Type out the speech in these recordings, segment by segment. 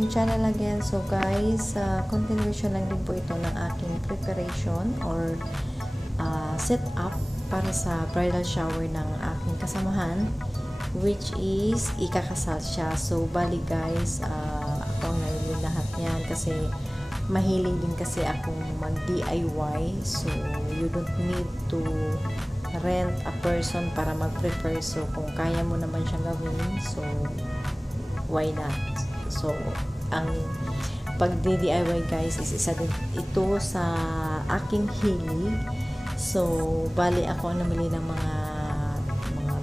aking channel again. So guys, continuation lang din po ito ng aking preparation or setup para sa bridal shower ng aking kasamahan, which is ikakasal siya. So bali guys, ako ang nalilin lahat yan kasi mahilig din kasi akong mag DIY. So you don't need to rent a person para mag-prepare. So kung kaya mo naman siyang gawin, so why not? So ang pag DIY guys is isa din ito sa aking hilig. So bali ako ang namili ng mga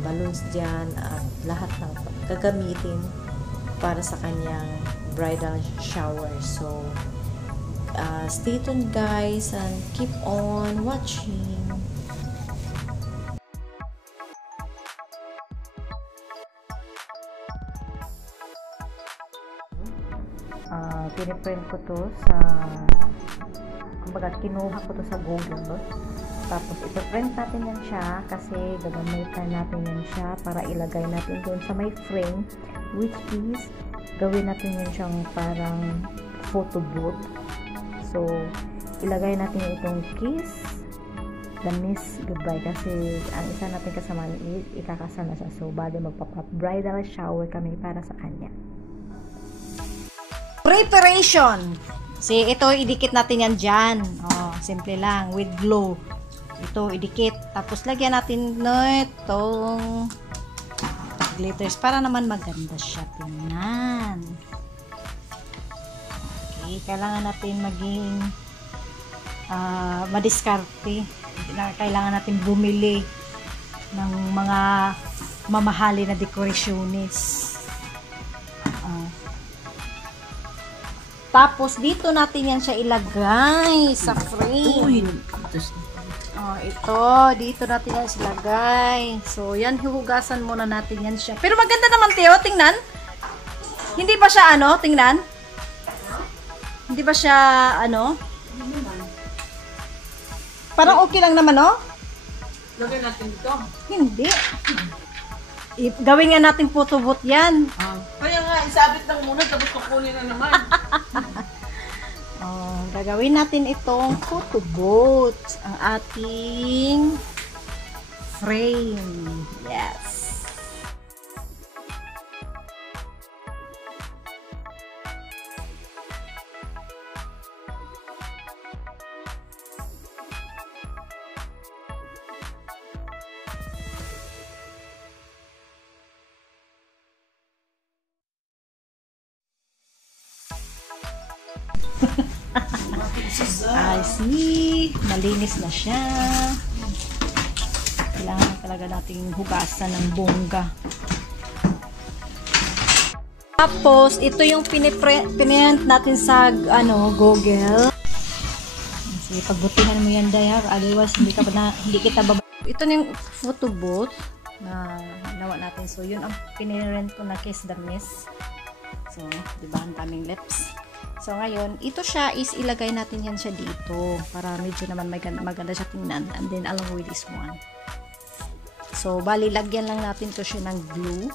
balloons dyan at lahat ng gagamitin para sa kanyang bridal shower. So stay tuned guys and keep on watching. Piniprint ko to sa, kumbaga kinuha ko to sa Google, tapos ipiprint natin yan siya kasi gagamitan natin yan siya para ilagay natin doon sa may frame, which is gawin natin yan siyang parang photo booth. So ilagay natin itong kiss the miss goodbye kasi ang isa natin kasama is ikakasal na siya. So bali magpapa-bridal shower kami para sa kanya. Preparation. See, ito idikit natin yan dyan. Oh, simple lang with glue. Ito idikit. Tapos lagyan natin itong glitters para naman maganda siya tingnan. Okay, kailangan natin maging madiskarte. Kailangan natin bumili ng mga mamahali na dekorasyones. Tapos, dito natin yan siya ilagay sa frame. Ito. Dito natin yan ilagay. So, yan, hihugasan muna natin yan siya. Pero maganda naman, Teo. Tingnan. Hindi ba siya, tingnan? Hindi ba siya, parang okay lang naman, Lagyan natin dito. Hindi. Gawin nga natin photo booth yan. Kaya nga, isabit lang muna, tapos kukunin na naman. Gagawin natin itong photo booth. Ang ating frame. Yes. I see. Malinis na siya. Kailangan talaga nating hugasan ng bongga. Tapos, ito yung piniprint natin sa Google. Sige, pagbutihan mo yan, Daya. Otherwise, hindi kita baba. Ito na yung photo booth na ginawa natin. So, yun ang pinirent ko na Kiss the Miss. So, diba, ang daming lips. So, ngayon, ito siya is ilagay natin yan siya dito para medyo naman maganda siya tingnan. And then, along with this one. So, bali, lagyan lang natin to siya ng glue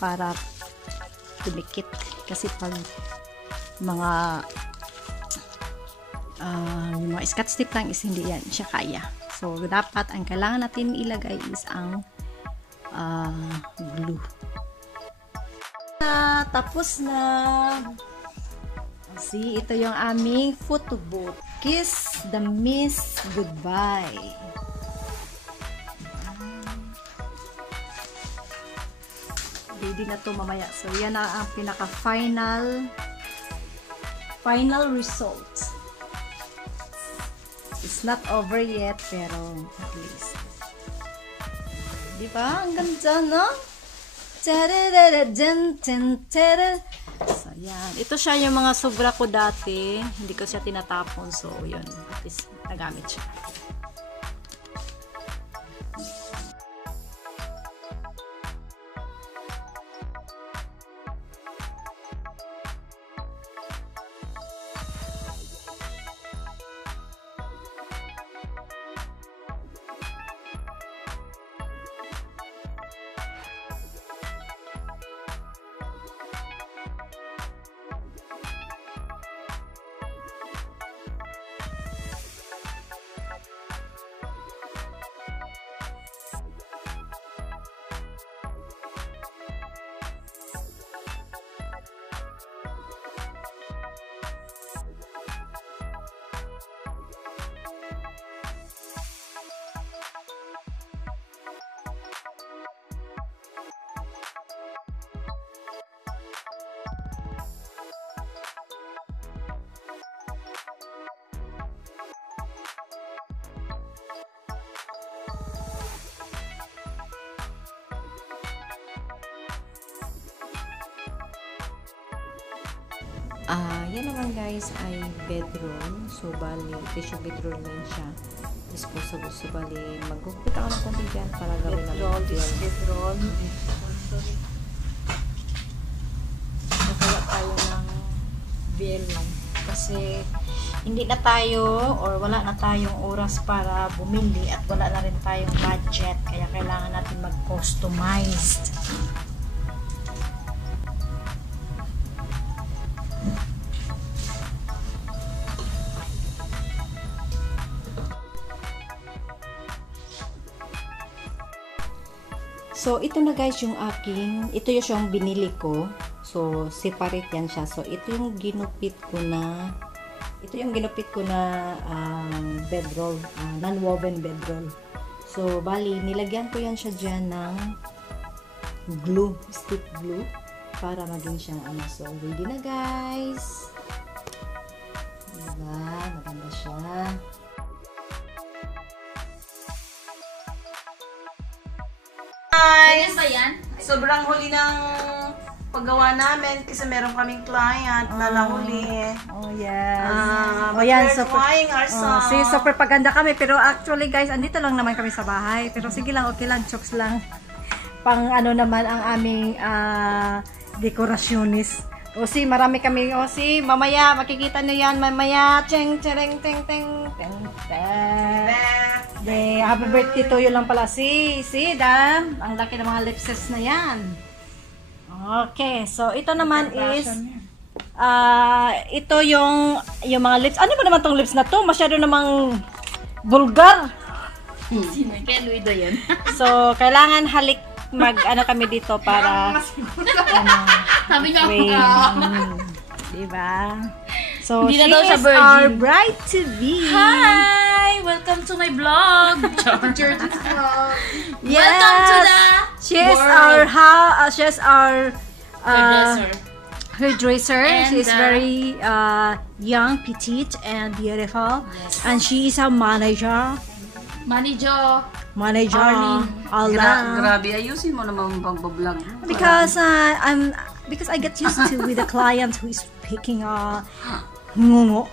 para dumikit. Kasi pag yung mga scotch tape lang is hindi yan siya kaya. So, dapat ang kailangan natin ilagay is ang glue. Tapos na. See, ito yung aming photo booth. Kiss the Miss goodbye. Ready na to mamaya. So, yan na ang pinaka-final result. It's not over yet, pero at least. Diba? Ang ganda, no? So, yan. Ito siya yung mga sobra ko dati. Hindi ko siya tinatapon. So, yun. At least, nagamit siya. Yan naman guys ay bedroll. So, bali, tissue bedroll din siya. Disposable. So, bali, mag-gupit ako ng konti dyan para gawin namin This bedroll. Nagawa tayo ng bielo. Kasi hindi na tayo or wala na tayong oras para bumili at wala na rin tayong budget. Kaya kailangan natin mag-customized. So, ito na guys yung ito yung binili ko. So, separate yan siya. So, ito yung ginupit ko na bedroll, non-woven bedroll. So, bali, nilagyan ko yan siya dyan ng glue, stick glue, para maging siyang So, ready na guys. Diba? Maganda siya. Guys, sobrang huli ng paggawa namin kasi meron kaming client na nahuli. Oh, yes. But we're trying ourselves. See, super paganda kami. Pero actually, guys, andito lang naman kami sa bahay. Pero sige lang, okay lang. Chokes lang. Pang ano naman ang aming dekorasyonis. O si, marami kami. O si, mamaya, makikita nyo yan. Mamaya, cheng, chereng, teng, teng, teng, teng. Happy birthday to you lang pala. Si, Dam. Ang laki ng mga lipses na yan. Okay, so ito naman is ito yung mga lips. Ano ba naman tong lips na to? Masyado namang vulgar. Kaya Luido yan. So, kailangan ano kami dito para Sabi niya diba? So, Hindi she na daw siya is virgin. our bride to be. Hi! Welcome to my vlog! Yes. Welcome to the She is world. our Hairdresser. hairdresser. And, She is very young, petite, and beautiful. Yes. And she is a manager. Manager. Allah. Grabe, ayusin mo naman pag-vlog. Because because I get used to with the client who is speaking ngungo.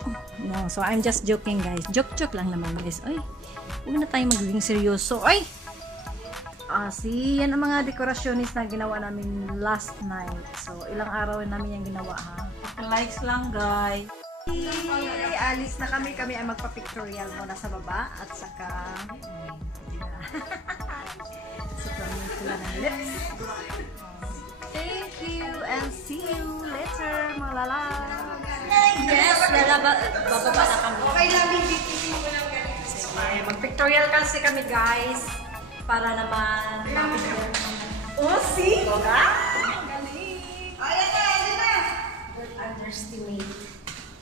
No, so I'm just joking, guys. Joke lang naman, guys. Ay, huwag na tayo magiging seryoso. Ay! See, yan ang mga dekorasyonis na ginawa namin last night. So, ilang araw namin yung ginawa, ha? Likes lang, guys. Alis na kami. Kami ay magpa-pictorial muna sa baba. At saka, so, kami tula ng lips. Thank you and see you later, mga lalab. Yes, bababa na kami. Okay lang, mag-pictorial kasi kami, guys. Para naman mapicture. Oh, see? Galing! Ayan na! Don't underestimate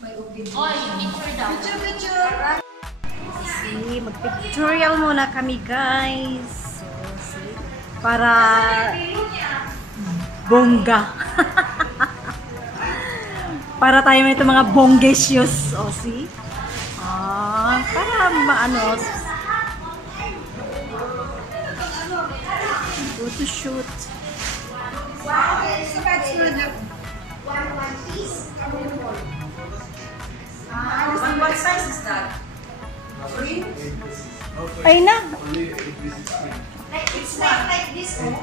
my opinion. Oy, picture daw. Picture! See, mag-pictorial muna kami, guys. So, see? Para bongga. Para tayo may ito mga bonggesyos. O, see? Para maano, photo shoot. What size is that? Ay na! It's like this, 8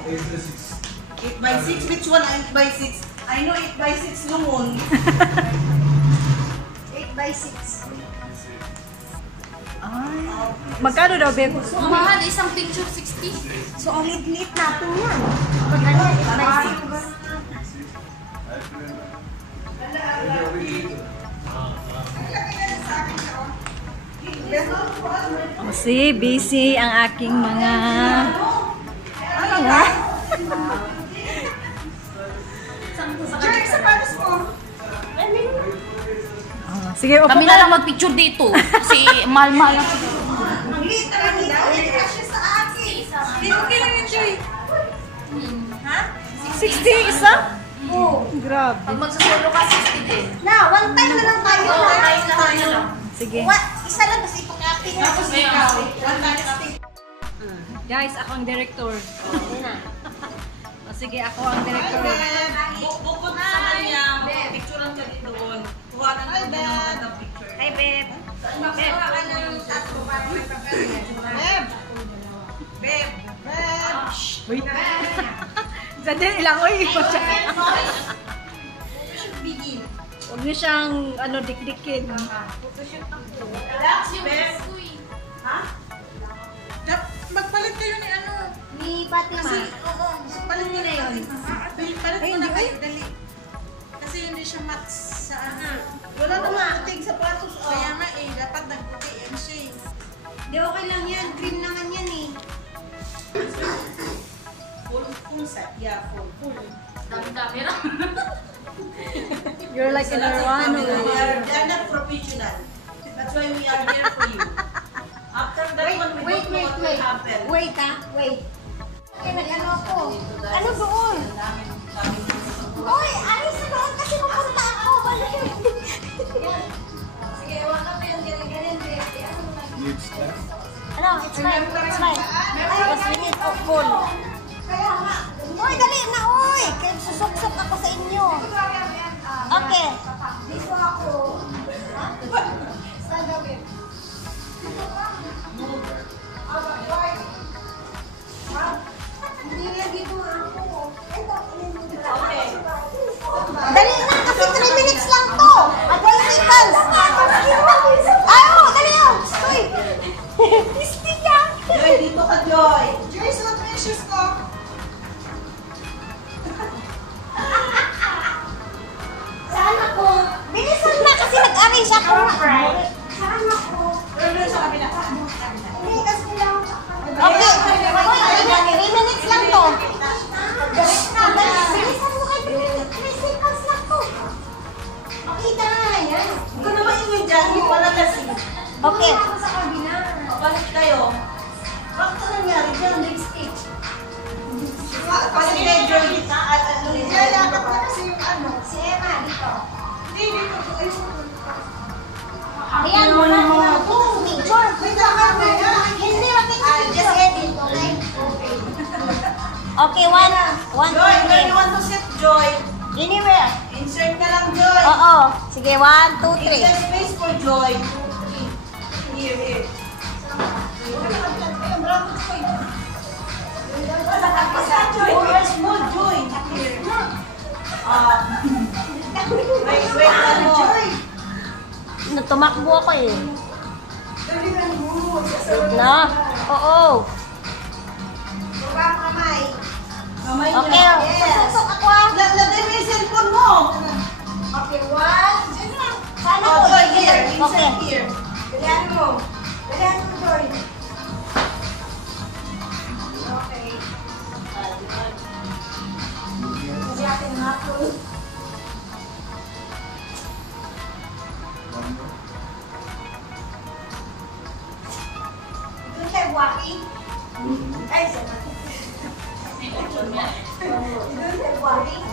by 6? Which one 8 by 6? I know 8 by 6 noon. 8 by 6. Ay. Magkano daw, babe? So, mahal, isang picture 60. So, ang lit-lit natin yan. Pag ano, 8 by 6. Oh, see, busy ang aking mga... Ano nga? Sige, upo Kami ka. na lang magpicture dito. Kasi mahal-mahal lang. Ha? 60 isa? Oo. Grabe. Pag magsasolo ka, 60 din. Na, one time na lang tayo. Oo, tayo lang. Sige. Isa lang kasi pang-apin na. Tapos ikaw. Guys, ako ang director. O, sige, ako ang director. Bukod sa kanya, picture naman ka din doon. Kuhanan ko din ng magandang picture. Hey, babe. Babe, ka ng tato para may pagkakas. Babe. Babe. Babe. Wait. Sandali lang, uy. Begin. Huwag niyo siyang, dikdikin. Relax, babe. Ha? Magpalit kayo ni ni Fatima. Kasi, oo. Palit niyo na yun. Palit mo na kayo, dali. Kasi hindi siya match sa Wala naman puting sapatos. Kaya nga dapat nagputi yan siya eh. Di, okay lang yan. Green naman yan eh. Full set. Yeah, full. Camera. You're like in a We runway. are not professional. That's why we are here for you. After that one, we don't know what will happen. Wait wait. Okay, nag-ano ako. Ano doon? Hoy, alis na doon kasi mapunta ako. Sige, wala ka yung ganyan-ganyan. Ano, it's fine. It's fine. Because we need to full. Kaya nga. Hoy, dali na, hoy. Kaya susok-sok ako sa inyo. Okay. Dito ako. Saan gawin? Hindi na dito ako. Okay. Dali na, kasi 3 minutes lang to. At 1 seconds. Ayaw, dali na. Uy. Pisti ka. Joy, dito ka, Joy. Joy, sa precious ko. Saan ako? Bilisan na kasi nag-arrange ako. Saan ako? Doon sa kabila. Hindi, kasi lang. Okay. 3 minutes lang to. Bilisan mo kayo. 3 seconds lang to. Okay na, yan. Huwag ka naman ingin dyan. Wala kasi. Okay. Balik tayo. Bakit ka nangyari dyan? Lipstick. Kasi kay Joy, Nilalakad na kasi yung si Emma dito. Hindi, dito. Ayan, wala na. Picture. Hindi makikita. Just edit, okay? Okay, one, Joy, two, where you want to sit, Joy? Anywhere. Insert ka lang, Joy. Oo. Sige, 1, 2, Give the 3. space for Joy. Here. Oh, you're small, Joy. Here. Wait, Joy. Tumakbo ako eh. Na? Oo. Kamay Okay. niya. Susok ako ah. Lagay mo yung cellphone mo. Okay, 1. Sana Oh, ko. Joy, here. Okay. Insert here. Dalihan mo, Joy. Okay. Hindi atin nga po. Ito siya walking. Ay, sana. Ito siya walking.